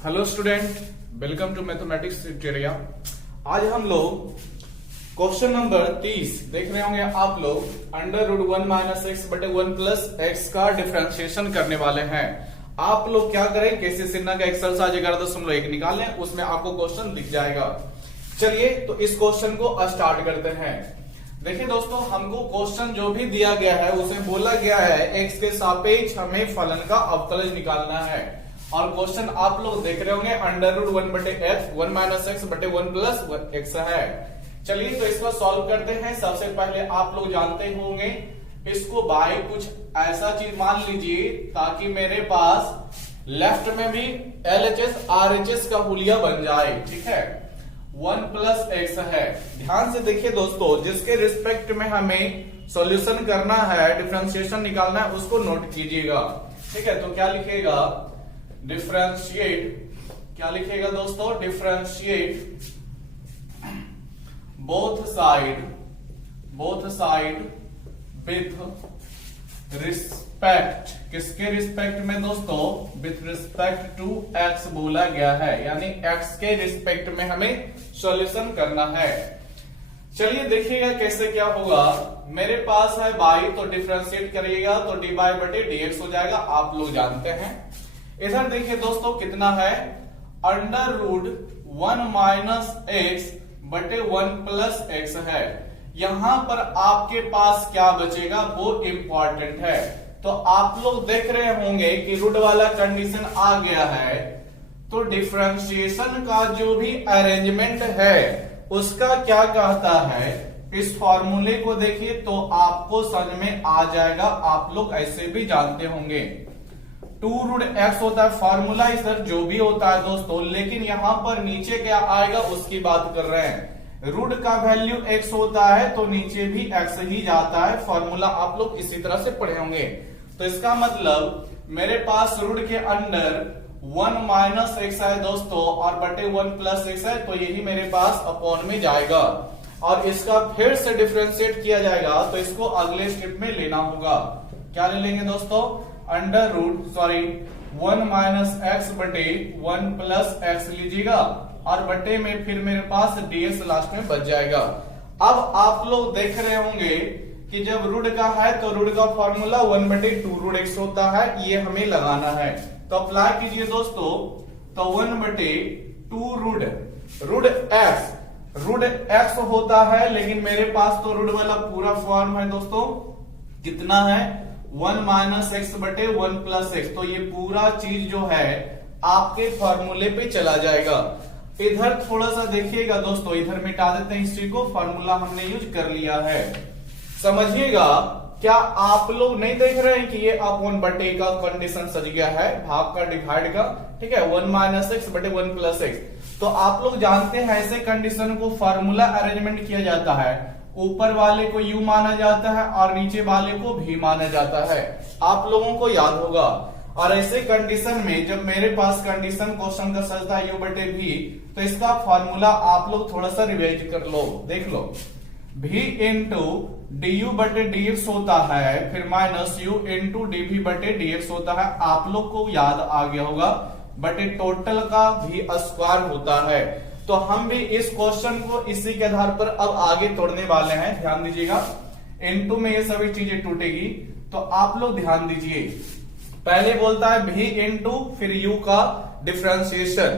Hello student, welcome to mathematics tutorial. आज हम लोग क्वेश्चन नंबर 30 देख रहे होंगे आप लोग। √1 - x बटे 1 प्लस x का डिफरेंशिएशन करने वाले हैं। आप लोग क्या करें, केसी सिन्हा का एक्सरसाइज 11.1 निकालें, उसमें आपको क्वेश्चन दिख जाएगा। चलिए तो इस क्वेश्चन को स्टार्ट करते हैं। देखिए दोस्तों, हमको क्वेश्चन जो भी दिया गया है उसे बोला गया है x के सापेक्ष हमें फलन का अवकलज निकालना है। और क्वेश्चन आप लोग देख रहे होंगे √1 बटे x 1 - x बटे 1 प्लस x है। चलिए तो इसको सॉल्व करते हैं। सबसे पहले आप लोग जानते होंगे इसको बाय कुछ ऐसा चीज मान लीजिए ताकि मेरे पास लेफ्ट में भी LHS RHS का हुलिया बन जाए। ठीक है, 1 प्लस x है। ध्यान से देखिए दोस्तों, जिसके रिस्पेक्ट में हमें सॉल्यूशन करना है, डिफरेंशिएशन निकालना है, उसको नोट कीजिएगा। ठीक है, तो क्या लिखेगा, डिफरेंशिएट, क्या लिखेगा दोस्तों, differentiate both side with respect, किसके रिस्पेक्ट में दोस्तों, विथ रिस्पेक्ट टू x बोला गया है, यानी x के रिस्पेक्ट में हमें सॉल्यूशन करना है। चलिए देखिएगा कैसे क्या होगा। मेरे पास है y, तो डिफरेंशिएट करिएगा तो dy बटे dx हो जाएगा, आप लोग जानते हैं। इधर देखिए दोस्तों कितना है, √1 - x बटे 1 प्लस x है। यहां पर आपके पास क्या बचेगा वो इंपॉर्टेंट है। तो आप लोग देख रहे होंगे कि रूट वाला कंडीशन आ गया है, तो डिफरेंशिएशन का जो भी अरेंजमेंट है उसका क्या कहता है, इस फॉर्मूले को देखिए तो आपको समझ में आ जाएगा। आप लोग ऐसे भी जानते होंगे 2√x होता है फॉर्मूला, इधर जो भी होता है दोस्तों, लेकिन यहां पर नीचे क्या आएगा उसकी बात कर रहे हैं। रूट का वैल्यू x होता है तो नीचे भी x ही जाता है। फॉर्मूला आप लोग इसी तरह से पढ़े होंगे। तो इसका मतलब मेरे पास रूट के अंदर 1 - x है दोस्तों और बटे 1 प्लस x है, तो यही मेरे पास अपॉन में जाएगा और इसका फिर से डिफरेंशिएट किया जाएगा। तो इसको अगले स्टेप में लेना होगा। क्या ले लेंगे दोस्तों, 1 - x बटे 1 प्लस x लीजिएगा और बटे में फिर मेरे पास ds लास्ट में बच जाएगा। अब आप लोग देख रहे होंगे कि जब रूट का है तो रूट का फॉर्मूला 1/2√x होता है, ये हमें लगाना है। तो अप्लाई कीजिए दोस्तों, तो 1/2√रूट x होता है, लेकिन मेरे पास तो रूट वाला पूरा फॉर्म है दोस्तों, कितना है 1 - x बटे 1 प्लस x। तो ये पूरा चीज जो है आपके फॉर्मूले पे चला जाएगा। इधर थोड़ा सा देखिएगा दोस्तों, इधर मिटा देते हैं हिस्ट्री को, फॉर्मूला हमने यूज कर लिया है। समझिएगा, क्या आप लोग नहीं देख रहे हैं कि ये अपॉन बटे का कंडीशन सज गया है, भाग का डिवाइड का। ठीक है, 1 - x बटे 1 प्लस x। तो आप लोग जानते हैं ऐसे कंडीशन को फॉर्मूला अरेंजमेंट किया जाता है, ऊपर वाले को u माना जाता है और नीचे वाले को v माना जाता है। आप लोगों को याद होगा। और ऐसे कंडीशन में जब मेरे पास कंडीशन क्वेश्चन का सजता है u बटे v, तो इसका फॉर्मूला आप लोग थोड़ा सा रिवाइज कर लो, देख लो। v इंटू du बटे dx होता है, फिर माइनस u इंटू dv बटे dx होता है। आप लोग को याद आ गया होगा, बटे टोटल का v स्क्वायर होता है। तो हम भी इस क्वेश्चन को इसी के आधार पर अब आगे तोड़ने वाले हैं। ध्यान दीजिएगा, इनटू में ये सभी चीजें टूटेगी, तो आप लोग ध्यान दीजिए। पहले बोलता है v इंटू फिर u का डिफरेंशिएशन।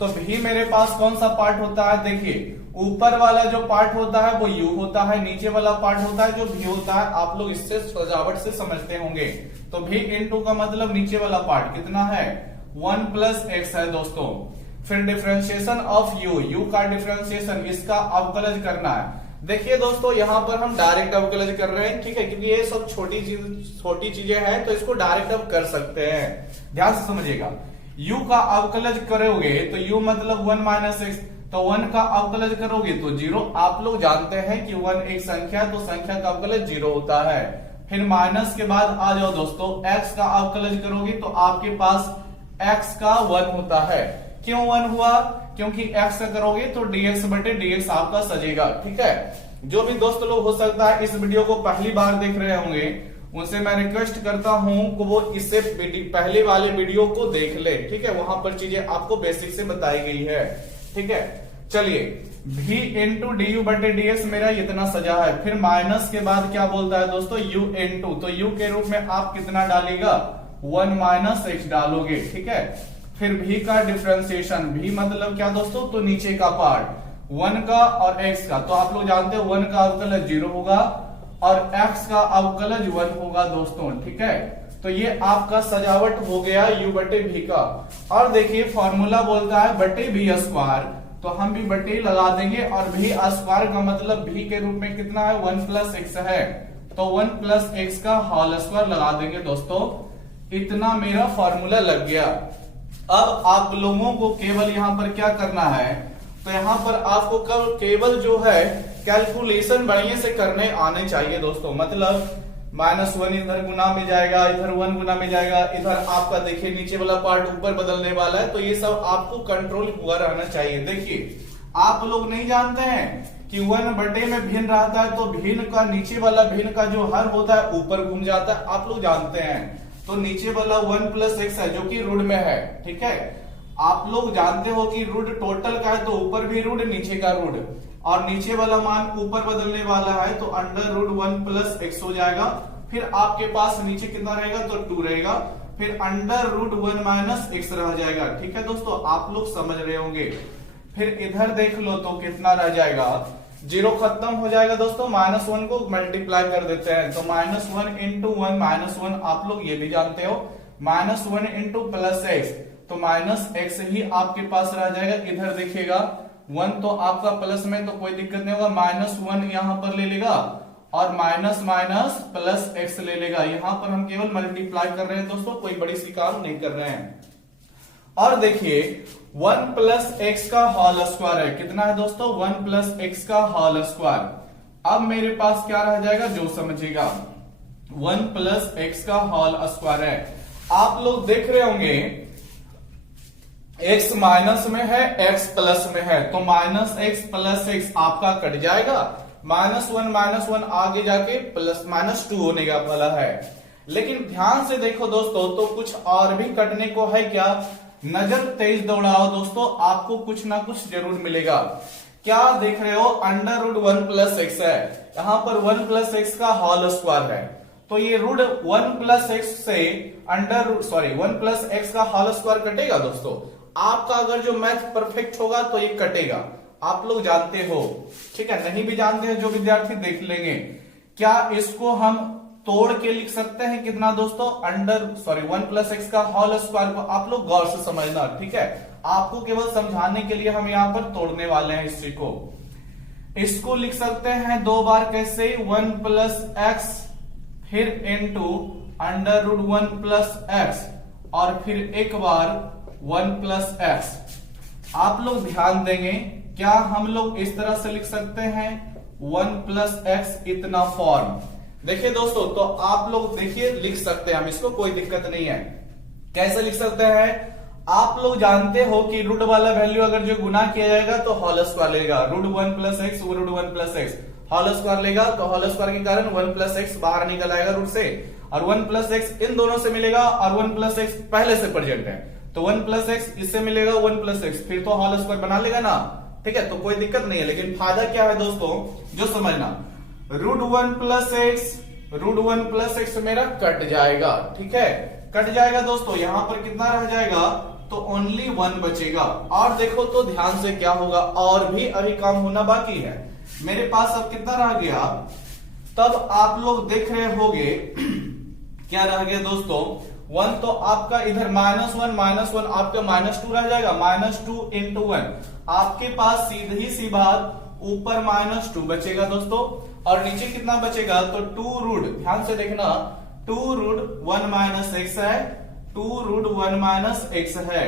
तो v मेरे पास कौन सा पार्ट होता है, देखिए ऊपर वाला जो पार्ट होता है वो u होता है, नीचे वाला पार्ट होता है जो v होता है। आप लोग इससे सजावट से समझते होंगे। तो v इंटू का मतलब नीचे वाला पार्ट कितना है, 1 प्लस x है दोस्तों। फिर डिफरेंशिएशन ऑफ u का डिफरेंशिएशन, इसका अवकलज करना है। देखिए दोस्तों, यहां पर हम डायरेक्ट अवकलज कर रहे हैं। ठीक है, क्योंकि ये सब छोटी चीजें हैं तो इसको डायरेक्ट अब कर सकते हैं। ध्यान से समझिएगा, u का अवकलज करोगे तो u मतलब 1 - x, तो 1 का अवकलज करोगे तो 0। आप लोग जानते हैं कि 1 एक संख्या, तो संख्या का अवकलज 0 होता है। फिर माइनस के बाद आ जाओ दोस्तों, x का अवकलज करोगे तो आपके पास x का 1 होता है। क्यों 1 हुआ, क्योंकि x का करोगे तो dx बटे dx आपका सजेगा। ठीक है, जो भी दोस्त लोग हो सकता है इस वीडियो को पहली बार देख रहे होंगे उनसे मैं रिक्वेस्ट करता हूं कि वो इससे पहले वाले वीडियो को देख ले, ठीक है, वहां पर चीजें आपको बेसिक से बताई गई है, ठीक है। चलिए v इंटू डी यू बटे डी एक्स मेरा इतना सजा है, फिर माइनस के बाद क्या बोलता है दोस्तों u इंटू, तो u के रूप में आप कितना डालेगा 1 माइनस एक्स डालोगे, ठीक है। फिर v का डिफरेंशिएशन, v मतलब क्या दोस्तों, तो नीचे का पार्ट 1 का और x का, तो आप लोग जानते हो 1 का अवकलज 0 होगा और x का अवकलज 1 होगा दोस्तों, ठीक है। तो ये आपका सजावट हो गया u बटे v का। और देखिए फॉर्मूला बोलता है बटे v स्क्वायर, तो हम भी बटे लगा देंगे और v स्क्वायर का मतलब v के रूप में कितना है 1 प्लस एक्स है, तो 1 प्लस एक्स का होल स्क्वायर लगा देंगे दोस्तों। इतना मेरा फॉर्मूला लग गया। अब आप लोगों को केवल यहां पर क्या करना है, तो यहां पर आपको केवल जो है कैलकुलेशन बढ़िया से करने आने चाहिए दोस्तों। मतलब -1 इधर गुना में जाएगा, इधर 1 गुना में जाएगा, इधर आपका देखिए नीचे वाला पार्ट ऊपर बदलने वाला है, तो ये सब आपको कंट्रोल हुआ रहना चाहिए। देखिए आप लोग नहीं जानते हैं कि 1 बटे में भिन्न रहता है, तो भिन्न का नीचे वाला भिन्न का जो हर होता है ऊपर घूम जाता है, आप लोग जानते हैं। तो नीचे वाला 1 प्लस एक्स है जो कि रूट में है, ठीक है। आप लोग जानते हो कि रूट टोटल का है, तो ऊपर भी रूट नीचे का रूट, और नीचे वाला मान ऊपर बदलने वाला है, तो अंडर रूट 1 प्लस एक्स हो जाएगा। फिर आपके पास नीचे कितना रहेगा, तो 2 रहेगा, फिर अंडर रूट 1 माइनस एक्स रह जाएगा, ठीक है दोस्तों, आप लोग समझ रहे होंगे। फिर इधर देख लो तो कितना रह जाएगा, 0 खत्म हो जाएगा दोस्तों, -1 को मल्टीप्लाई कर देते हैं, तो -1 इंटू 1 -1, आप लोग ये भी जानते हो, -1 इंटू प्लस एक्स, तो माइनस एक्स ही आपके पास रह जाएगा। इधर देखिएगा 1 तो आपका प्लस में, तो कोई दिक्कत नहीं होगा, -1 यहां पर ले लेगा और माइनस माइनस प्लस एक्स ले लेगा। यहां पर हम केवल मल्टीप्लाई कर रहे हैं दोस्तों, कोई बड़ी सी काम नहीं कर रहे हैं। और देखिए 1 प्लस एक्स का होल स्क्वायर है, कितना है दोस्तों 1 प्लस एक्स का होल स्क्वायर। अब मेरे पास क्या रह जाएगा, जो समझेगा 1 प्लस एक्स का होल स्क्वायर है। आप लोग देख रहे होंगे x माइनस में है, x प्लस में है, तो माइनस एक्स प्लस एक्स आपका कट जाएगा, -1 आगे जाके प्लस -2 होने का वाला है। लेकिन ध्यान से देखो दोस्तों, तो कुछ और भी कटने को है क्या, नजर तेज दौड़ाओ दोस्तों, आपको कुछ ना कुछ जरूर मिलेगा। क्या देख रहे हो, अंडर रूट 1 प्लस एक्स है, यहां पर 1 प्लस एक्स का होल स्क्वायर है, तो ये रूट 1 प्लस एक्स से 1 प्लस एक्स का होल स्क्वायर कटेगा दोस्तों। आपका अगर जो मैथ परफेक्ट होगा तो ये कटेगा, आप लोग जानते हो, ठीक है। नहीं भी जानते हैं जो विद्यार्थी देख लेंगे। क्या इसको हम तोड़ के लिख सकते हैं कितना दोस्तों, 1 प्लस एक्स का होल स्क्वायर को आप लोग गौर से समझना, ठीक है। आपको केवल समझाने के लिए हम यहां पर तोड़ने वाले हैं इसी को। इसको लिख सकते हैं 2 बार कैसे, 1 प्लस एक्स फिर into under root 1 plus x और फिर एक बार 1 प्लस एक्स। आप लोग ध्यान देंगे, क्या हम लोग इस तरह से लिख सकते हैं 1 प्लस एक्स इतना फॉर्म। देखिए दोस्तों, तो आप लोग देखिए लिख सकते हैं हम इसको, कोई दिक्कत नहीं है। कैसे लिख सकते हैं, आप लोग जानते हो कि रूट वाला वैल्यू अगर जो गुना किया जाएगा तो होल स्क्वायर लेगा, root 1 plus x root 1 plus x whole square लेगा, तो होल स्क्वायर के कारण 1 प्लस एक्स बाहर निकल आएगा रूट से, और 1 प्लस एक्स इन दोनों से मिलेगा, और 1 प्लस एक्स पहले से प्रेजेंट है, तो 1 प्लस एक्स इससे मिलेगा 1 प्लस एक्स, फिर तो होल स्क्वायर बना लेगा ना, ठीक है। तो कोई दिक्कत नहीं है। लेकिन फायदा क्या है दोस्तों, जो समझना, रूट 1 प्लस एक्स मेरा कट जाएगा, ठीक है, कट जाएगा दोस्तों। यहां पर कितना रह जाएगा, तो ओनली 1 बचेगा। और देखो तो ध्यान से क्या होगा, और भी अभी काम होना बाकी है। मेरे पास अब कितना रह गया, तब आप लोग देख रहे होंगे क्या रह गया दोस्तों, 1 तो आपका इधर -1 आपका -2 रह जाएगा, -2 इंटू 1 आपके पास सीधी सी बात ऊपर -2 बचेगा दोस्तों, और नीचे कितना बचेगा, तो 2 रूट, ध्यान से देखना, 2 रूट 1 माइनस एक्स है, 2 रूट 1 माइनस एक्स है,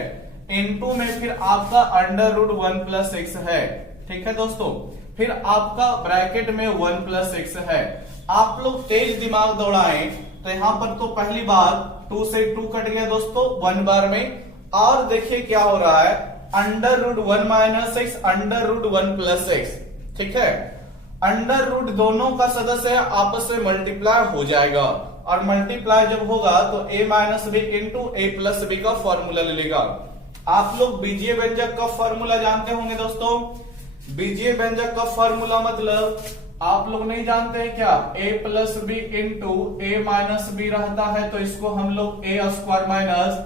इनटू में फिर आपका अंडर रूट 1 प्लस एक्स है, ठीक है दोस्तों। फिर आपका ब्रैकेट में 1 प्लस एक्स है। आप लोग तेज दिमाग दौड़ाएं तो यहां पर तो पहली बार 2 से 2 कट गया दोस्तों 1 बार में, और देखिए क्या हो रहा है, under root 1 minus x under root 1 plus x, ठीक है। अंडर रूट दोनों का सदस्य आपस में मल्टीप्लाई हो जाएगा, और मल्टीप्लाई जब होगा तो a minus b into a plus b का फॉर्मूला ले लेगा। आप लोग बीजीय व्यंजक का फॉर्मूला जानते होंगे दोस्तों। बीजीय व्यंजक का फॉर्मूला मतलब आप लोग नहीं जानते हैं क्या, a plus b into a minus b रहता है तो इसको हम लोग a square minus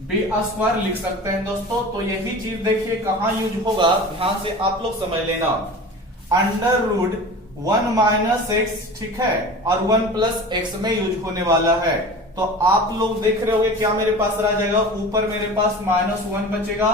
b square लिख सकते हैं दोस्तों। तो यही चीज देखिए कहां यूज होगा, ध्यान से आप लोग समझ लेना। अंडर रूट 1 माइनस एक्स, ठीक है, और 1 प्लस एक्स में यूज होने वाला है। तो आप लोग देख रहे होगे क्या मेरे पास रह जाएगा, ऊपर मेरे पास -1 बचेगा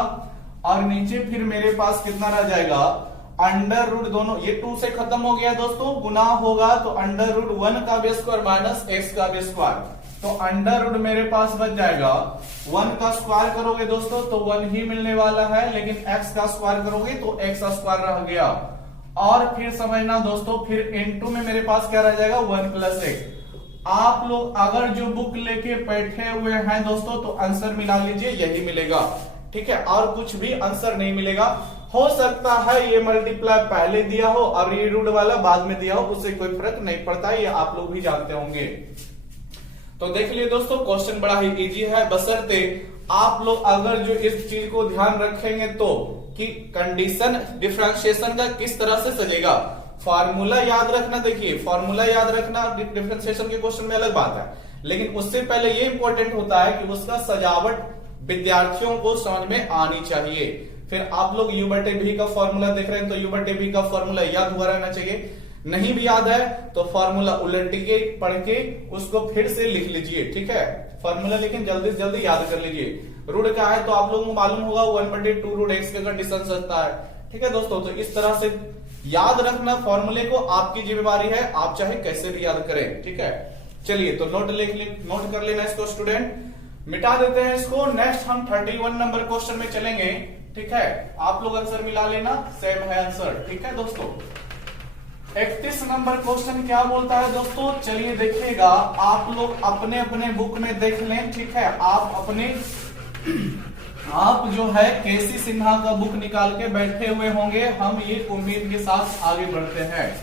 और नीचे फिर मेरे पास कितना रह जाएगा, अंडर रूट, दोनों ये 2 से खत्म हो गया दोस्तों, गुना होगा तो अंडर रूट 1 का भी स्क्वायर माइनस एक्स का भी स्क्वायर। तो अंडर रूट मेरे पास बच जाएगा, 1 का स्क्वायर करोगे दोस्तों तो 1 ही मिलने वाला है, लेकिन x का स्क्वायर करोगे तो x स्क्वायर रह गया। और फिर समझना दोस्तों, फिर इनटू में मेरे पास क्या रह जाएगा, 1 प्लस एक्स। आप लोग अगर जो बुक लेके बैठे हुए हैं दोस्तों तो आंसर मिला लीजिए, यही मिलेगा, ठीक है, और कुछ भी आंसर नहीं मिलेगा। हो सकता है ये मल्टीप्लाई पहले दिया हो और ये रूट वाला बाद में दिया हो, उससे कोई फर्क नहीं पड़ता, ये आप लोग भी जानते होंगे। तो देख लिए दोस्तों, क्वेश्चन बड़ा ही इजी है, बशर्ते आप लोग अगर जो इस चीज को ध्यान रखेंगे तो कि कंडीशन डिफरेंशिएशन का किस तरह से चलेगा। फॉर्मूला याद रखना, देखिए फॉर्मूला याद रखना डिफरेंशिएशन के क्वेश्चन में अलग बात है, लेकिन उससे पहले ये इंपॉर्टेंट होता है कि उसका सजावट विद्यार्थियों को समझ में आनी चाहिए। फिर आप लोग u बटे v का फॉर्मूला देख रहे हैं तो u बटे v का फॉर्मूला याद हुआ रहना चाहिए। नहीं भी याद है तो फॉर्मूला उलट के पढ़ के उसको फिर से लिख लीजिए, ठीक है, फॉर्मूला लेकिन जल्दी से जल्दी याद कर लीजिए। रूट क्या है तो आप लोगों को मालूम होगा 1/2 रूट एक्स का कंडीशन सकता है, ठीक है दोस्तों। तो इस तरह से याद रखना फॉर्मूले को, आपकी जिम्मेवारी है, आप चाहे कैसे भी याद करें, ठीक है। चलिए तो नोट कर लेना इसको स्टूडेंट, मिटा देते हैं इसको। नेक्स्ट हम 31 नंबर क्वेश्चन में चलेंगे, ठीक है, आप लोग आंसर मिला लेना, सेम है आंसर, ठीक है दोस्तों। 31 नंबर क्वेश्चन क्या बोलता है दोस्तों, चलिए देखिएगा, आप लोग अपने अपने बुक में देख लें, ठीक है, आप जो है केसी सिन्हा का बुक निकाल के बैठे हुए होंगे, हम ये उम्मीद के साथ आगे बढ़ते हैं,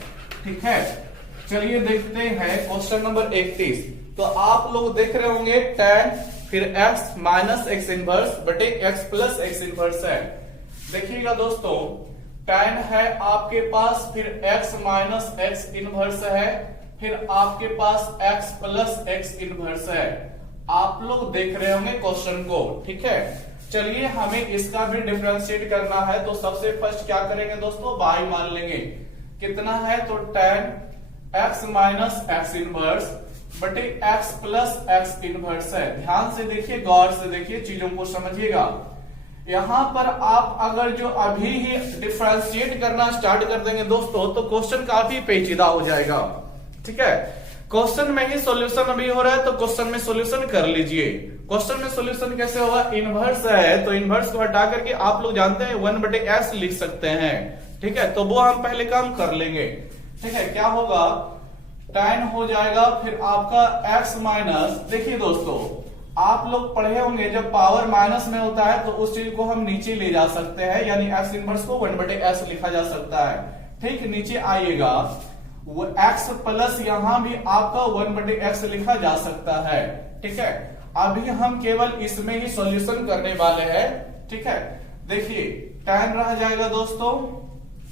ठीक है। चलिए देखते हैं क्वेश्चन नंबर 31। तो आप लोग देख रहे होंगे tan फिर x माइनस एक्स इनवर्स बटे x प्लस एक्स इनवर्स है। देखिएगा दोस्तों, tan है आपके पास, फिर x माइनस एक्स इनवर्स है, फिर आपके पास x प्लस एक्स इनवर्स है। आप लोग देख रहे होंगे क्वेश्चन को, ठीक है। चलिए हमें इसका भी डिफरेंशिएट करना है, तो सबसे फर्स्ट क्या करेंगे दोस्तों, बाई मान लेंगे। कितना है तो tan x minus x inverse बटे x प्लस एक्स इनवर्स है। ध्यान से देखिए, गौर से देखिए, चीजों को समझिएगा। यहां पर आप अगर जो अभी ही डिफरेंशिएट करना स्टार्ट कर देंगे दोस्तों तो क्वेश्चन काफी पेचीदा हो जाएगा, ठीक है। क्वेश्चन में ही सॉल्यूशन अभी हो रहा है तो क्वेश्चन में सॉल्यूशन कर लीजिए। क्वेश्चन में सॉल्यूशन कैसे होगा, इनवर्स है तो इनवर्स को हटा करके आप लोग जानते हैं 1/s लिख सकते हैं, ठीक है, तो वो हम पहले काम कर लेंगे, ठीक है। क्या होगा, tan हो जाएगा, फिर आपका x माइनस, देखिए दोस्तों आप लोग पढ़े होंगे जब पावर माइनस में होता है तो उस चीज को हम नीचे ले जा सकते हैं, यानी x इनवर्स को 1/s लिखा जा सकता है, ठीक। नीचे आइएगा, वो x प्लस यहां भी आपका 1/x लिखा जा सकता है, ठीक है। अभी हम केवल इसमें ही सॉल्यूशन करने वाले हैं, ठीक है। देखिए tan रह जाएगा दोस्तों,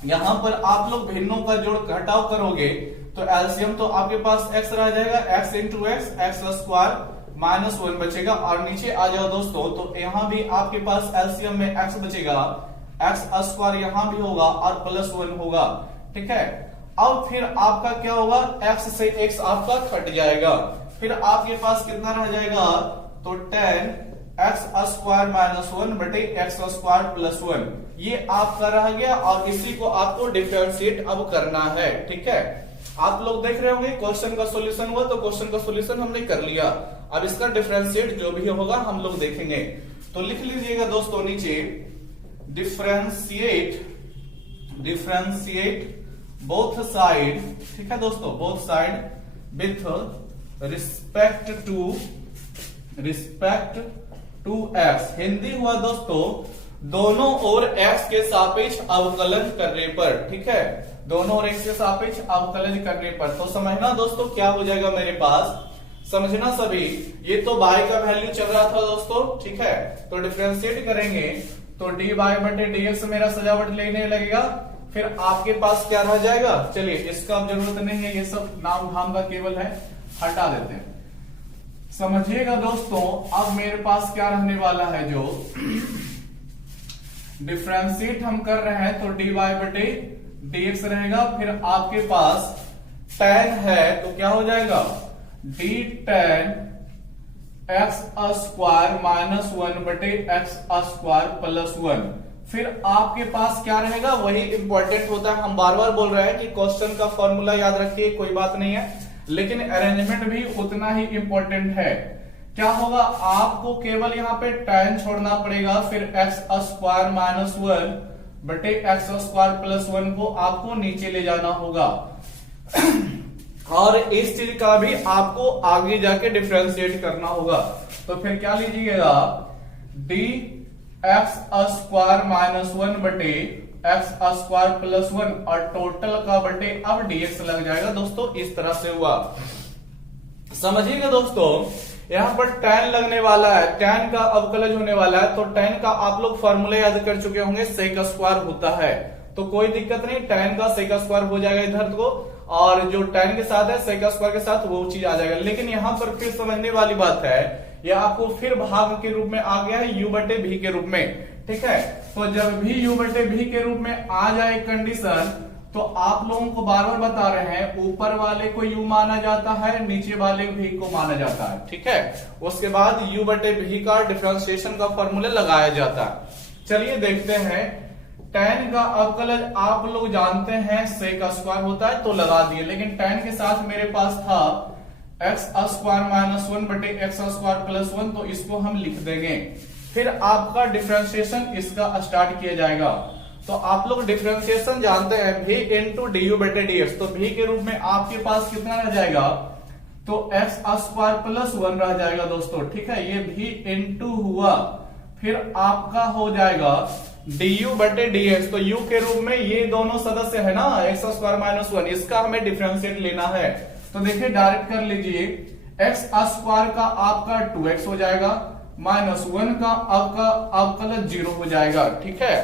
यहां पर आप लोग भिन्नों का जोड़ घटाव करोगे तो एलसीएम तो आपके पास x रह जाएगा, x into x square minus 1 बचेगा, और नीचे आ जाओ दोस्तों तो यहां भी आपके पास एलसीएम में x बचेगा, x स्क्वायर यहां भी होगा और प्लस 1 होगा, ठीक है। अब फिर आपका क्या होगा, x से x आपका कट जाएगा, फिर आपके पास कितना रह जाएगा तो tan x स्क्वायर माइनस 1 बटे एक्स स्क्वायर प्लस 1, ये आपका रह गया, और इसी को आपको डिफरेंशिएट अब करना है, ठीक है। आप लोग देख रहे होंगे क्वेश्चन का सॉल्यूशन हुआ तो क्वेश्चन का सॉल्यूशन हमने कर लिया, अब इसका डिफरेंशिएट जो भी होगा हम लोग देखेंगे। तो लिख लीजिएगा दोस्तों नीचे, डिफरेंशिएट बोथ साइड, ठीक है दोस्तों, both side with respect to x। Hindi हुआ दोस्तों, दोनों ओर x के सापेक्ष अवकलन करने पर, ठीक है, दोनों ओर x के सापेक्ष अवकलन करने पर। तो समझना दोस्तों क्या हो जाएगा मेरे पास, समझना सभी, ये तो y का वैल्यू चल रहा था दोस्तों, ठीक है। तो डिफरेंशिएट करेंगे तो dy बटे dx मेरा सजावट लेने लगेगा, फिर आपके पास क्या रह जाएगा। चलिए इसका अब जरूरत नहीं है, ये सब नाम धाम का केवल है, हटा देते हैं। समझिएगा दोस्तों, अब मेरे पास क्या रहने वाला है, जो डिफरेंशिएट हम कर रहे हैं तो dy बटे dx रहेगा, फिर आपके पास tan है तो क्या हो जाएगा d tan x square minus 1 बटे x स्क्वायर प्लस 1। फिर आपके पास क्या रहेगा, वही इंपॉर्टेंट होता है, हम बार बार बोल रहे हैं कि क्वेश्चन का फॉर्मूला याद रखिए, कोई बात नहीं है, लेकिन अरेंजमेंट भी उतना ही इंपॉर्टेंट है। क्या होगा, आपको केवल यहाँ पे tan छोड़ना पड़ेगा, फिर x स्क्वायर माइनस 1 बटे x स्क्वायर प्लस 1 को आपको नीचे ले जाना होगा और इस चीज का भी आपको आगे जाके डिफरेंशिएट करना होगा। तो फिर क्या लीजिएगा, डी एक्स स्क्वायर माइनस 1 बटे एक्स स्क्वायर प्लस 1 और टोटल का बटे अब dx लग जाएगा दोस्तों, इस तरह से हुआ। समझिएगा दोस्तों, यहां पर tan लगने वाला है, tan का अवकलज होने वाला है, तो tan का आप लोग फॉर्मूला याद कर चुके होंगे, सेक स्क्वायर होता है, तो कोई दिक्कत नहीं, tan का सेक स्क्वायर हो जाएगा इधर को, और जो tan के साथ है सेक स्क्वायर के साथ वो चीज आ जाएगा। लेकिन यहां पर फिर समझने वाली बात है, यह आपको फिर भाग के रूप में आ गया है u बटे v के रूप में, ठीक है। तो जब भी u बटे v के रूप में आ जाए कंडीशन, तो आप लोगों को बार बार बता रहे हैं, ऊपर वाले को u माना जाता है, नीचे वाले v को माना जाता है, ठीक है। उसके बाद u बटे v का डिफरेंशिएशन का फॉर्मूला लगाया जाता है। चलिए देखते हैं, tan का अवकलज आप लोग जानते हैं सेक स्क्वायर होता है, तो लगा दिए, लेकिन tan के साथ मेरे पास था x स्क्वायर माइनस 1 बटे x स्क्वायर प्लस 1, तो इसको हम लिख देंगे। फिर आपका डिफरेंशिएशन इसका स्टार्ट किया जाएगा। तो आप लोग डिफरेंशिएशन जानते हैं, v इंटू डी यू बटे dx, तो v के रूप में आपके पास कितना रह जाएगा, तो x स्क्वायर प्लस 1 रह जाएगा दोस्तों, ठीक है। ये v इंटू हुआ, फिर आपका हो जाएगा du बटे dx, तो u के रूप में ये दोनों सदस्य है ना, x स्क्वायर माइनस 1, इसका हमें डिफरेंशिएट लेना है। तो देखिए डायरेक्ट कर लीजिए, x स्क्वायर का आपका 2x हो जाएगा, माइनस 1 का आपका अवकलज 0 हो जाएगा, ठीक है।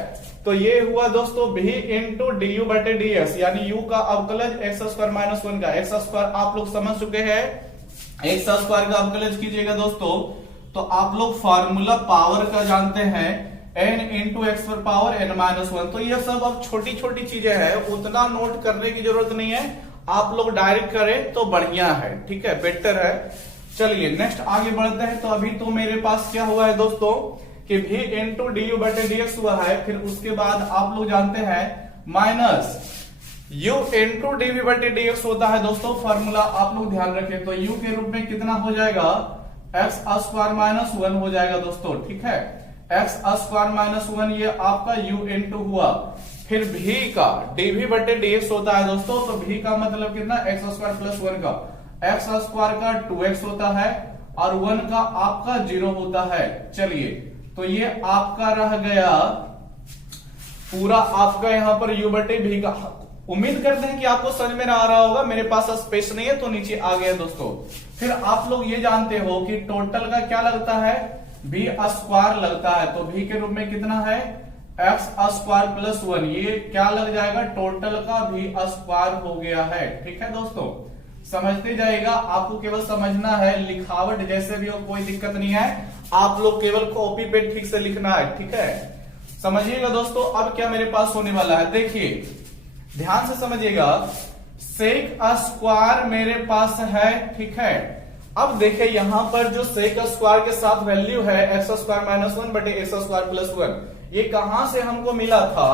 तो ये हुआ दोस्तों v इंटू डी यू बटे dx, यानी u का अवकलज x स्क्वायर माइनस 1 का, x स्क्वायर आप लोग समझ चुके हैं, x स्क्वायर का अवकलज कीजिएगा दोस्तों, तो आप लोग फॉर्मूला पावर का जानते हैं, n इंटू एक्स पर पावर n माइनस 1। तो ये सब अब छोटी छोटी चीजें हैं, उतना नोट करने की जरूरत नहीं है, आप लोग डायरेक्ट करें तो बढ़िया है, ठीक है, बेटर है। चलिए नेक्स्ट आगे बढ़ते हैं। तो अभी तो मेरे पास क्या हुआ है दोस्तों कि v इंटू डी यू बटे dx हुआ है, फिर उसके बाद आप लोग जानते हैं माइनस u इंटू डीवी बटे dx होता है दोस्तों, फॉर्मूला आप लोग ध्यान रखें। तो u के रूप में कितना हो जाएगा, x स्क्वायर माइनस 1 हो जाएगा दोस्तों, ठीक है। x स्क्वायर माइनस 1 ये आपका u इंटू हुआ, फिर v का dv बटे dx होता है दोस्तों, तो v का मतलब कितना, x स्क्वायर प्लस 1 का, x स्क्वायर का 2x होता है और 1 का आपका 0 होता है। चलिए तो ये आपका रह गया पूरा आपका यहाँ पर u बटे v का। उम्मीद करते हैं कि आपको समझ में आ रहा होगा, मेरे पास स्पेस नहीं है तो नीचे आ गया दोस्तों। फिर आप लोग ये जानते हो कि टोटल का क्या लगता है, v स्क्वायर लगता है, तो v के रूप में कितना है, x स्क्वायर प्लस 1, ये क्या लग जाएगा, टोटल का v स्क्वायर हो गया है, ठीक है दोस्तों। समझते जाएगा, आपको केवल समझना है, लिखावट जैसे भी हो कोई दिक्कत नहीं है, आप लोग केवल कॉपी पे ठीक से लिखना है, ठीक है। समझिएगा दोस्तों, अब क्या मेरे पास होने वाला है, देखिए ध्यान से समझिएगा, सेक स्क्वायर मेरे पास है, ठीक है। अब देखिए यहां पर जो सेक स्क्वायर के साथ वैल्यू है x स्क्वायर माइनस 1 बटे x स्क्वायर प्लस 1, ये कहां से हमको मिला था,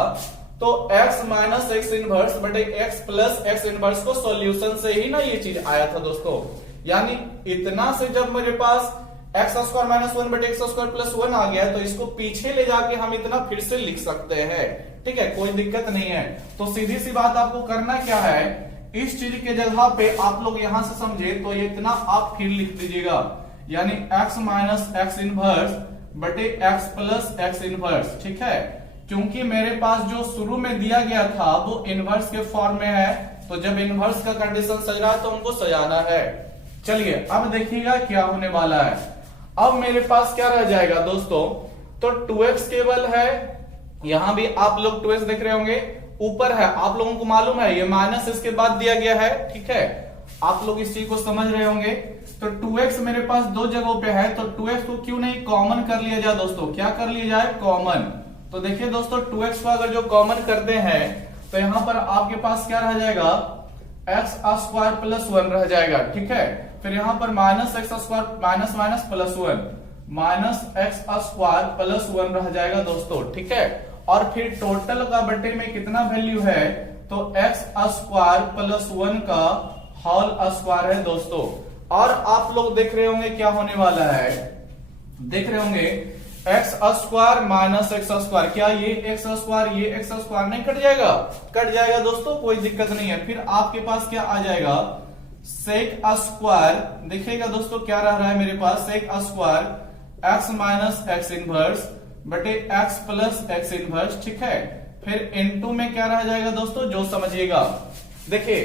तो x माइनस एक्स इनवर्स बटे x प्लस एक्स इनवर्स को सॉल्यूशन से ही ना ये चीज आया था दोस्तों। यानी इतना से जब मेरे पास x स्क्वायर माइनस 1 बटे x स्क्वायर प्लस 1 आ गया, तो इसको पीछे ले जाके हम इतना फिर से लिख सकते हैं, ठीक है, कोई दिक्कत नहीं है। तो सीधी सी बात आपको करना क्या है, इस चीज के जगह पे आप लोग यहां से समझे तो ये इतना आप फिर लिख दीजिएगा, यानी x माइनस एक्स इनवर्स बटे x प्लस एक्स इनवर्स, ठीक है। क्योंकि मेरे पास जो शुरू में दिया गया था वो इनवर्स के फॉर्म में है, तो जब इनवर्स का कंडीशन सज रहा है तो हमको सजाना है। चलिए अब देखिएगा क्या होने वाला है। अब मेरे पास क्या रह जाएगा दोस्तों, तो 2x केवल है, यहां भी आप लोग 2x देख रहे होंगे, ऊपर है, आप लोगों को मालूम है ये माइनस इसके बाद दिया गया है, ठीक है, आप लोग इस चीज को समझ रहे होंगे। तो 2x मेरे पास दो जगहों पे है, तो 2x को क्यों नहीं कॉमन कर लिया जाए दोस्तों, क्या कर लिया जाए, कॉमन। तो देखिए दोस्तों 2x को अगर जो कॉमन करते हैं तो यहां पर आपके पास क्या रह जाएगा, एक्स स्क्वायर प्लस 1 रह जाएगा, ठीक है। फिर यहां पर minus x square minus minus plus 1, minus x square plus 1 रह जाएगा दोस्तों, ठीक है। और फिर टोटल का बटे में कितना वैल्यू है, तो एक्स स्क्वायर प्लस 1 का होल स्क्वायर है दोस्तों। और आप लोग देख रहे होंगे क्या होने वाला है, देख रहे होंगे x square minus x square, क्या ये एक्स स्क्वायर ये एक्स स्क्वायर नहीं कट जाएगा, कट जाएगा दोस्तों, कोई दिक्कत नहीं है। फिर आपके पास क्या आ जाएगा, सेक स्क्वायर, देखिएगा दोस्तों क्या रह रहा है मेरे पास, sec square x minus x inverse बटे एक्स प्लस एक्स इनवर्स, ठीक है। फिर इनटू में क्या रह जाएगा दोस्तों, जो समझिएगा, देखिए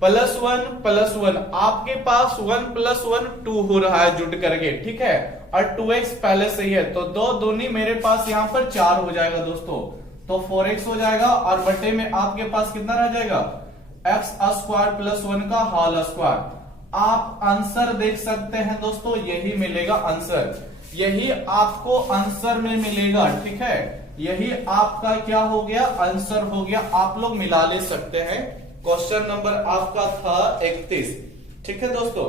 प्लस 1 आपके पास 1 प्लस 1 2 हो रहा है जुट करके, ठीक है, और 2x पहले से ही है, तो दो दूनी मेरे पास यहां पर 4 हो जाएगा दोस्तों, तो 4x हो जाएगा। और बटे में आपके पास कितना रह जाएगा, एक्स स्क्वायर प्लस 1 का होल स्क्वायर। आप आंसर देख सकते हैं दोस्तों, यही मिलेगा आंसर, यही आपको आंसर में मिलेगा, ठीक है, यही आपका क्या हो गया, आंसर हो गया। आप लोग मिला ले सकते हैं, क्वेश्चन नंबर आपका था 31, ठीक है दोस्तों।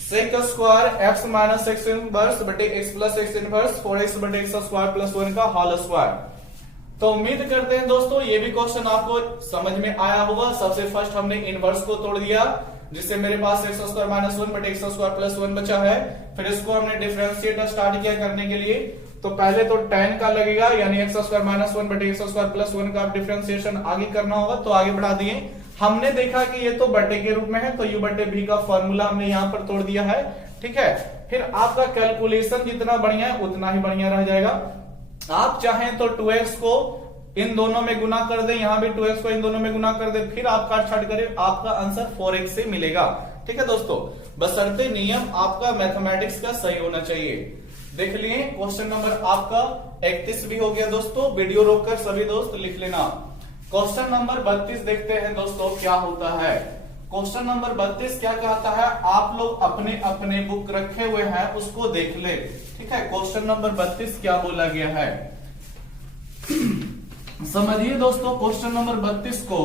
Sec square x minus x inverse बटे x plus x inverse 4x बटे एक्स स्क्वायर प्लस 1 का होल स्क्वायर। तो उम्मीद करते हैं दोस्तों ये भी क्वेश्चन आपको समझ में आया होगा। सबसे फर्स्ट हमने इनवर्स को तोड़ दिया, जिससे मेरे पास एक्स स्क्वायर माइनस 1 बटे एक्स स्क्वायर प्लस 1 बचा है। फिर इसको हमने डिफरेंशिएट स्टार्ट किया करने के लिए, तो पहले तो tan का लगेगा, यानी एक्स स्क्वायर माइनस 1 बटे एक्स स्क्वायर प्लस 1 का डिफरेंशिएशन आगे करना होगा, तो आगे बढ़ा दिए। हमने देखा कि ये तो बटे के रूप में है, तो u बटे v का फॉर्मूला हमने यहां पर तोड़ दिया है, ठीक है। फिर आपका कैलकुलेशन जितना बढ़िया है उतना ही बढ़िया रह जाएगा। आप चाहें तो 2x को इन दोनों में गुना कर दे, यहां भी 2x को इन दोनों में गुना कर दे, फिर आप काट छाट करें, आपका आंसर 4x से मिलेगा, ठीक है दोस्तों। बशर्ते नियम आपका मैथमेटिक्स का सही होना चाहिए। देख लिए क्वेश्चन नंबर आपका 31 भी हो गया दोस्तों। वीडियो रोककर सभी दोस्त लिख लेना। क्वेश्चन नंबर 32 देखते हैं दोस्तों क्या होता है। क्वेश्चन नंबर 32 क्या कहता है, आप लोग अपने अपने बुक रखे हुए हैं उसको देख ले, ठीक है। क्वेश्चन नंबर 32 क्या बोला गया है समझिए दोस्तों। क्वेश्चन नंबर 32 को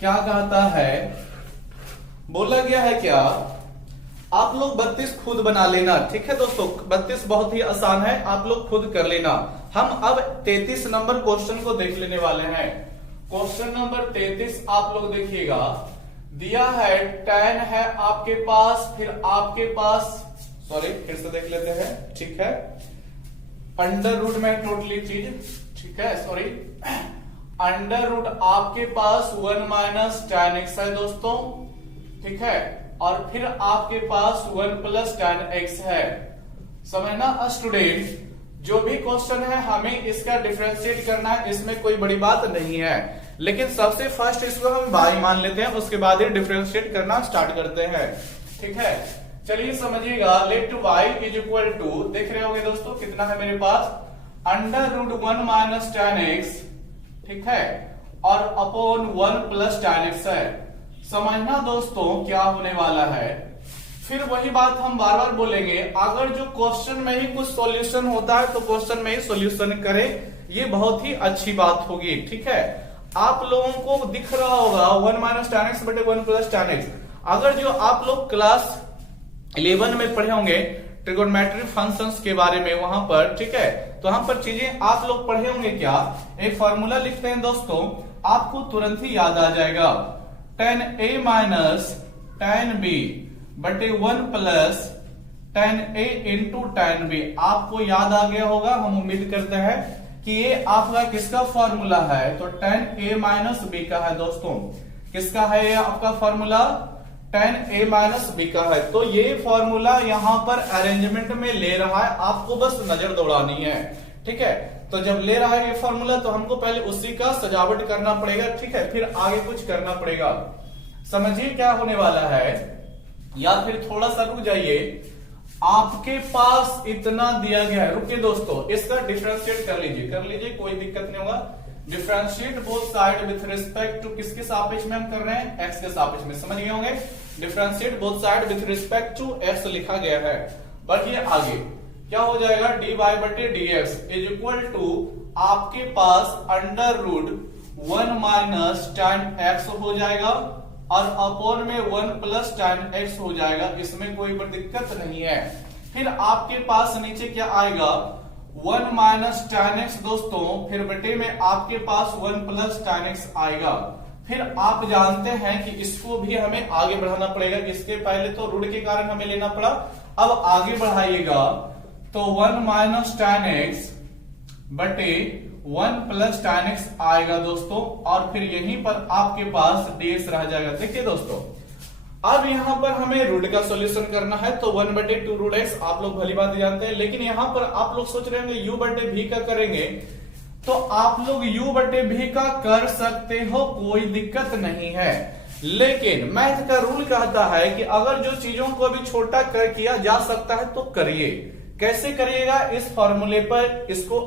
क्या कहता है, बोला गया है क्या, आप लोग 32 खुद बना लेना, ठीक है दोस्तों। 32 बहुत ही आसान है, आप लोग खुद कर लेना। हम अब 33 नंबर क्वेश्चन को देख लेने वाले हैं। क्वेश्चन नंबर 33 आप लोग देखिएगा, दिया है tan है आपके पास, फिर आपके पास, सॉरी फिर से देख लेते हैं, ठीक है, अंडर रूट में टोटली चीज, ठीक है, सॉरी, अंडर रूट आपके पास 1 माइनस tan x है दोस्तों, ठीक है, और फिर आपके पास 1 प्लस tan x है। समझना स्टूडेंट, जो भी क्वेश्चन है हमें इसका डिफरेंशिएट करना है, इसमें कोई बड़ी बात नहीं है, लेकिन सबसे फर्स्ट इसको हम y मान लेते हैं, उसके बाद ही डिफरेंशिएट करना स्टार्ट करते हैं, ठीक है। चलिए समझिएगा, let y is equal to, देख रहे होंगे दोस्तों कितना है मेरे पास, under root 1 minus tan x, ठीक है, और अपॉन 1 प्लस tan x है। समझना दोस्तों क्या होने वाला है। फिर वही बात हम बार बार बोलेंगे, अगर जो क्वेश्चन में ही कुछ सॉल्यूशन होता है तो क्वेश्चन में ही सॉल्यूशन करें, ये बहुत ही अच्छी बात होगी, ठीक है। आप लोगों को दिख रहा होगा 1 माइनस tan x बटे 1 प्लस tan x। अगर जो आप लोग क्लास 11 में पढ़े होंगे ट्रिगोनोमेट्री फंक्शंस के बारे में वहां पर, ठीक है, तो वहां पर चीजें आप लोग पढ़े होंगे क्या, एक फॉर्मूला लिखते हैं दोस्तों, आपको तुरंत ही याद आ जाएगा, tan a minus tan b बटे 1 plus tan a into tan b। आपको याद आ गया होगा, हम उम्मीद करते हैं कि ये आपका किसका फॉर्मूला है, तो tan a माइनस b का है दोस्तों। किसका है ये आपका formula, tan a minus b का है। तो ये फॉर्मूला यहां पर अरेंजमेंट में ले रहा है, आपको बस नजर दौड़ानी है, ठीक है। तो जब ले रहा है ये फॉर्मूला तो हमको पहले उसी का सजावट करना पड़ेगा, ठीक है, फिर आगे कुछ करना पड़ेगा। समझिए क्या होने वाला है, या फिर थोड़ा सा रुक जाइए, आपके पास इतना दिया गया है, रुकिए दोस्तों, इसका डिफरेंशिएट कर लीजिए, कोई दिक्कत नहीं होगा। Differentiate both side with respect to किसके सापेक्ष में हम कर रहे हैं, एक्स के सापेक्ष में, समझ गए होंगे। Differentiate both side with respect to x लिखा गया है। बढ़िए आगे क्या हो जाएगा, dy बटे dx इज इक्वल टू आपके पास under root 1 minus tan x हो जाएगा और अपॉन में 1 प्लस tan x हो जाएगा, इसमें कोई बड़ी दिक्कत नहीं है। फिर आपके पास नीचे क्या आएगा, 1 माइनस tan x दोस्तों, फिर बटे में आपके पास 1 प्लस tan x आएगा। फिर आप जानते हैं कि इसको भी हमें आगे बढ़ाना पड़ेगा, इसके पहले तो रूट के कारण हमें लेना पड़ा, अब आगे बढ़ाइएगा तो 1 माइनस tan x बटे 1 प्लस tan x आएगा दोस्तों, और फिर यहीं पर आपके पास dx रह जाएगा। देखिए दोस्तों, अब यहां पर हमें रूट का सॉल्यूशन करना है, तो 1 बटे 2 रूट x आप लोग भली बात जानते हैं, लेकिन यहां पर आप लोग सोच रहे होंगे u बटे v का करेंगे, तो आप लोग u बटे v का कर सकते हो, कोई दिक्कत नहीं है। लेकिन मैथ का रूल कहता है कि अगर जो चीजों को अभी छोटा किया जा सकता है तो करिए। कैसे करिएगा, इस फॉर्मूले पर इसको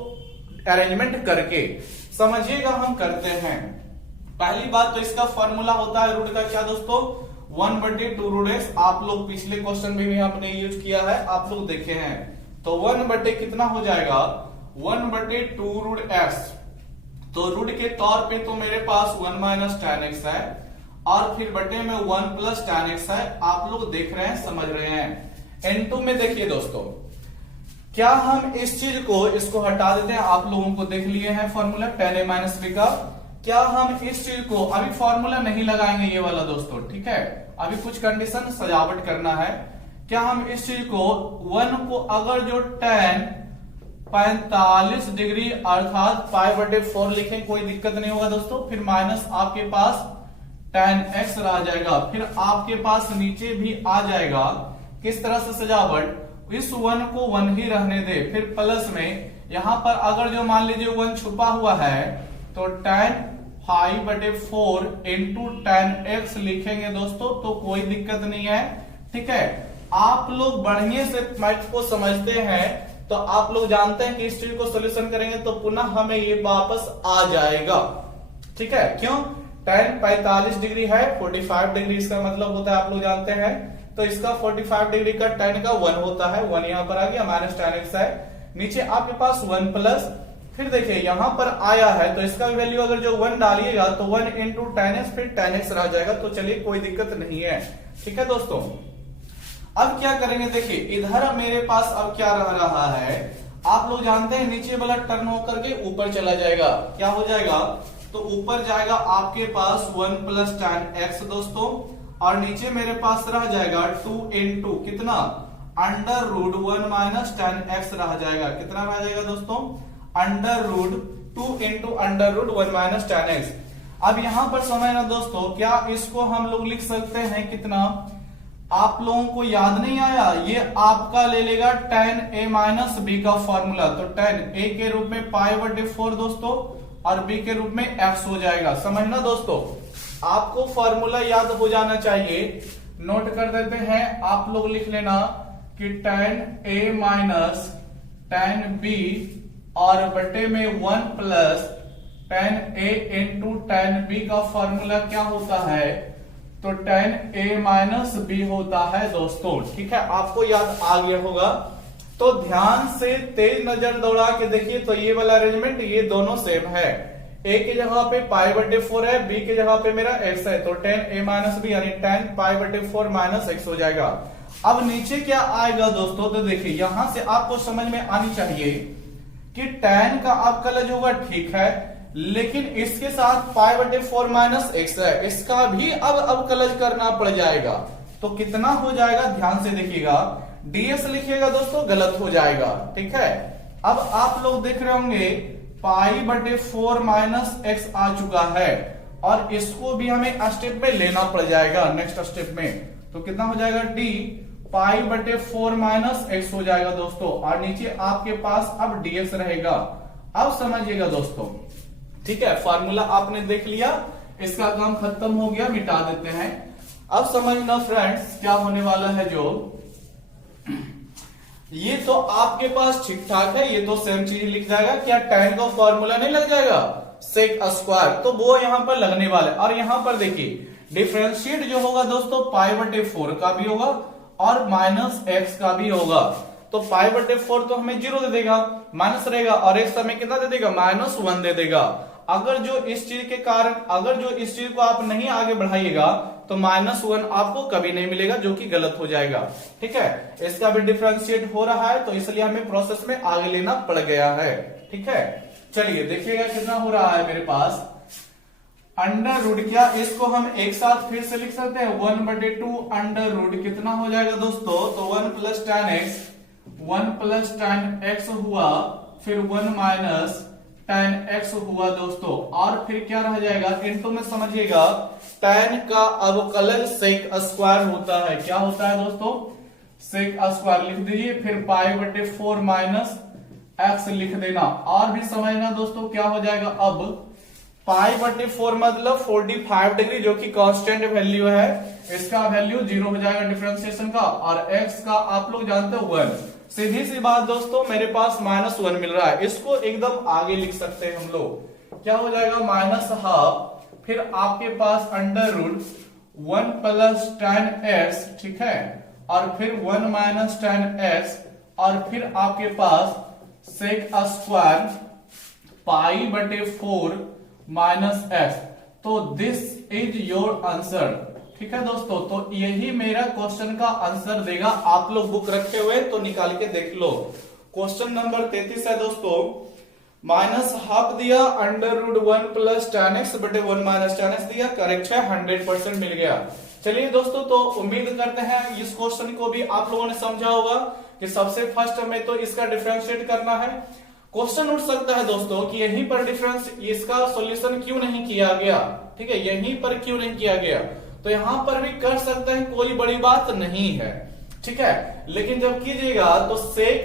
अरेंजमेंट करके समझिएगा, हम करते हैं। पहली बात तो इसका फॉर्मूला होता है रूट का क्या दोस्तों, 1 बटे 2 रूट x, आप लोग पिछले क्वेश्चन में भी हमने यूज किया है, आप लोग देखे हैं। तो 1 बटे कितना हो जाएगा, 1 बटे 2 रूट x, तो रूट के तौर पे तो मेरे पास 1 माइनस tan x है, और फिर बटे में 1 प्लस tan x है, आप लोग देख रहे हैं, समझ रहे हैं। n2 में देखिए दोस्तों, क्या हम इस चीज को इसको हटा देते हैं, आप लोगों को देख लिए हैं formula tan a minus b का, क्या हम इस चीज को अभी फॉर्मूला नहीं लगाएंगे ये वाला दोस्तों, ठीक है, अभी कुछ कंडीशन सजावट करना है। क्या हम इस चीज को 1 को अगर जो tan 45 डिग्री अर्थात पाई बटे 4 लिखें, कोई दिक्कत नहीं होगा दोस्तों। फिर माइनस आपके पास tan x रह जाएगा, फिर आपके पास नीचे भी आ जाएगा, किस तरह से सजावट, इस 1 को 1 ही रहने दे, फिर प्लस में यहां पर अगर जो मान लीजिए 1 छुपा हुआ है तो tan 5 बटे 4 इंटू tan x लिखेंगे दोस्तों, तो कोई दिक्कत नहीं है, ठीक है। आप लोग बढ़िया से मैथ को समझते हैं तो आप लोग जानते हैं कि इस चीज को सोल्यूशन करेंगे तो पुनः हमें ये वापस आ जाएगा, ठीक है। क्यों, tan 45 डिग्री है, 45 डिग्री इसका मतलब होता है, आप लोग जानते हैं, तो इसका 45 डिग्री का tan का 1 होता है, 1 यहां पर आ गया, माइनस tan x है, नीचे आपके पास 1 प्लस, फिर देखिए यहां पर आया है तो इसका वैल्यू अगर जो 1 डालिएगा तो 1 इंटू tan x, फिर tan x रह जाएगा, तो चलिए कोई दिक्कत नहीं है, ठीक है दोस्तों। अब क्या करेंगे, देखिए इधर मेरे पास अब क्या रह रहा है, आप लोग जानते हैं नीचे वाला टर्न होकर के ऊपर चला जाएगा, क्या हो जाएगा, तो ऊपर जाएगा आपके पास 1 प्लस tan x दोस्तों, और नीचे मेरे पास रह जाएगा 2 इंटू कितना, under root 1 minus tan x रह जाएगा, कितना रह जाएगा दोस्तों, under root 2 into under root 1 minus tan x। अब यहां पर समझना दोस्तों, क्या इसको हम लोग लिख सकते हैं कितना, आप लोगों को याद नहीं आया, ये आपका ले लेगा tan a माइनस b का फॉर्मूला, तो tan a के रूप में पाई बटे 4 दोस्तों, और b के रूप में x हो जाएगा, समझना दोस्तों। आपको फॉर्मूला याद हो जाना चाहिए, नोट कर देते हैं, आप लोग लिख लेना कि tan a minus tan b और बटे में 1 plus tan a into tan b का फॉर्मूला क्या होता है, तो tan a माइनस b होता है दोस्तों, ठीक है, आपको याद आ गया होगा। तो ध्यान से तेज नजर दौड़ा के देखिए, तो ये वाला अरेंजमेंट ये दोनों सेम है, a की जगह पे पाई बटे 4 है, b की जगह पे मेरा x है, तो tan a माइनस b यानी tan पाई बटे 4 माइनस x हो जाएगा। अब नीचे क्या आएगा दोस्तों, तो देखिए यहां से आपको समझ में आनी चाहिए कि tan का अवकलज होगा, ठीक है, लेकिन इसके साथ पाई बटे 4 माइनस x है, इसका भी अब अवकलज करना पड़ जाएगा, तो कितना हो जाएगा, ध्यान से देखिएगा, ds लिखिएगा दोस्तों, गलत हो जाएगा, ठीक है। अब आप लोग देख रहे होंगे पाई बटे 4 माइनस x आ चुका है, और इसको भी हमें स्टेप में लेना पड़ जाएगा, नेक्स्ट स्टेप में, तो कितना हो जाएगा, d पाई बटे 4 माइनस x हो जाएगा दोस्तों, और नीचे आपके पास अब dx रहेगा। अब समझिएगा दोस्तों, ठीक है, फॉर्मूला आपने देख लिया, इसका काम खत्म हो गया, मिटा देते हैं। अब समझना फ्रेंड्स क्या होने वाला है। जो ये तो आपके पास ठीक ठाक है, ये तो सेम चीज लिख जाएगा। क्या tan का फॉर्मूला नहीं लग जाएगा सेक स्क्वायर, तो वो यहां पर लगने वाला है। और यहां पर देखिए डिफरेंशिएट जो होगा दोस्तों π/4 का भी होगा और -x का भी होगा। तो π/4 तो हमें 0 दे देगा, माइनस रहेगा, और x हमें कितना दे देगा, -1 दे देगा। अगर जो इस चीज के कारण अगर जो इस चीज को आप नहीं आगे बढ़ाइएगा तो -1 आपको कभी नहीं मिलेगा, जो कि गलत हो जाएगा। ठीक है, इसका भी डिफरेंशिएट हो रहा है, तो इसलिए हमें प्रोसेस में आगे लेना पड़ गया है। ठीक है, चलिए देखिएगा कितना हो रहा है मेरे पास अंडर रूट। क्या इसको हम एक साथ फिर से लिख सकते हैं 1/2 अंडर रूट कितना हो जाएगा दोस्तों, तो 1 + tan x हुआ, फिर 1 - tan x हुआ दोस्तों, और फिर क्या रह जाएगा इनटू में समझिएगा tan का अवकलन सेक स्क्वायर होता है। क्या होता है दोस्तों, सेक स्क्वायर लिख दीजिए, फिर π/4 - x लिख देना। और भी समझना दोस्तों क्या हो जाएगा, अब π/4 मतलब 45 डिग्री, जो कि कांस्टेंट वैल्यू है, इसका वैल्यू 0 हो जाएगा डिफरेंशिएशन का, और x का आप लोग जानते हो 1। सीधी सी बात दोस्तों, मेरे पास -1 मिल रहा है, इसको एकदम आगे लिख सकते हैं हम लोग। क्या हो जाएगा -12, फिर आपके पास अंडर रूट 1 + tan x, ठीक है, और फिर 1 - tan x, और फिर आपके पास सेक स्क्वायर π/4 - x। तो दिस इज योर आंसर। ठीक है दोस्तों, तो यही मेरा क्वेश्चन का आंसर देगा। आप लोग बुक रखे हुए तो निकाल के देख लो। क्वेश्चन नंबर 33 है दोस्तों, -12 दिया, अंडर रूट 1 + tan x बटे 1 - tan x दिया, करेक्ट है, 100% मिल गया। चलिए दोस्तों, तो उम्मीद करते हैं इस क्वेश्चन को भी आप लोगों ने समझा होगा कि सबसे फर्स्ट हमें तो इसका डिफरेंशिएट करना है। क्वेश्चन उठ सकता है दोस्तों कि यहीं पर डिफरेंस इसका सॉल्यूशन क्यों नहीं किया गया, ठीक है, यहीं पर क्यों नहीं किया गया, तो यहां पर भी कर सकते हैं, कोई बड़ी बात नहीं है। ठीक है, लेकिन जब कीजिएगा तो सेक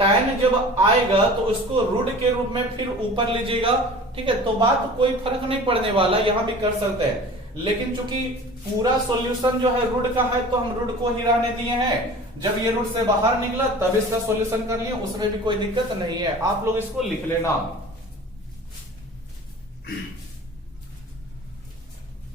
tan जब आएगा तो उसको रूट के रूप में फिर ऊपर लीजिएगा। ठीक है, तो बात कोई फर्क नहीं पड़ने वाला, यहां भी कर सकते हैं। लेकिन चूंकि पूरा सॉल्यूशन जो है रूट का है, तो हम रूट को ही रहने दिए हैं। जब ये रूट से बाहर निकला तब इसका सॉल्यूशन कर लिए, उसमें भी कोई दिक्कत नहीं है। आप लोग इसको लिख लेना।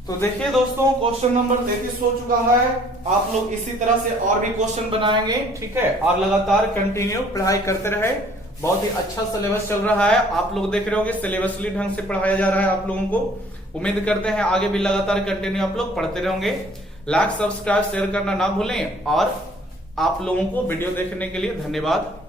तो देखिए दोस्तों, क्वेश्चन नंबर 33 हो चुका है। आप लोग इसी तरह से और भी क्वेश्चन बनाएंगे, ठीक है, और लगातार कंटिन्यू पढ़ाई करते रहे। बहुत ही अच्छा सिलेबस चल रहा है, आप लोग देख रहे होंगे सिलेबसली ढंग से पढ़ाया जा रहा है आप लोगों को। उम्मीद करते हैं आगे भी लगातार कंटिन्यू आप लोग पढ़ते रहोगे। लाइक, सब्सक्राइब, शेयर करना ना भूलें, और आप लोगों को वीडियो देखने के लिए धन्यवाद।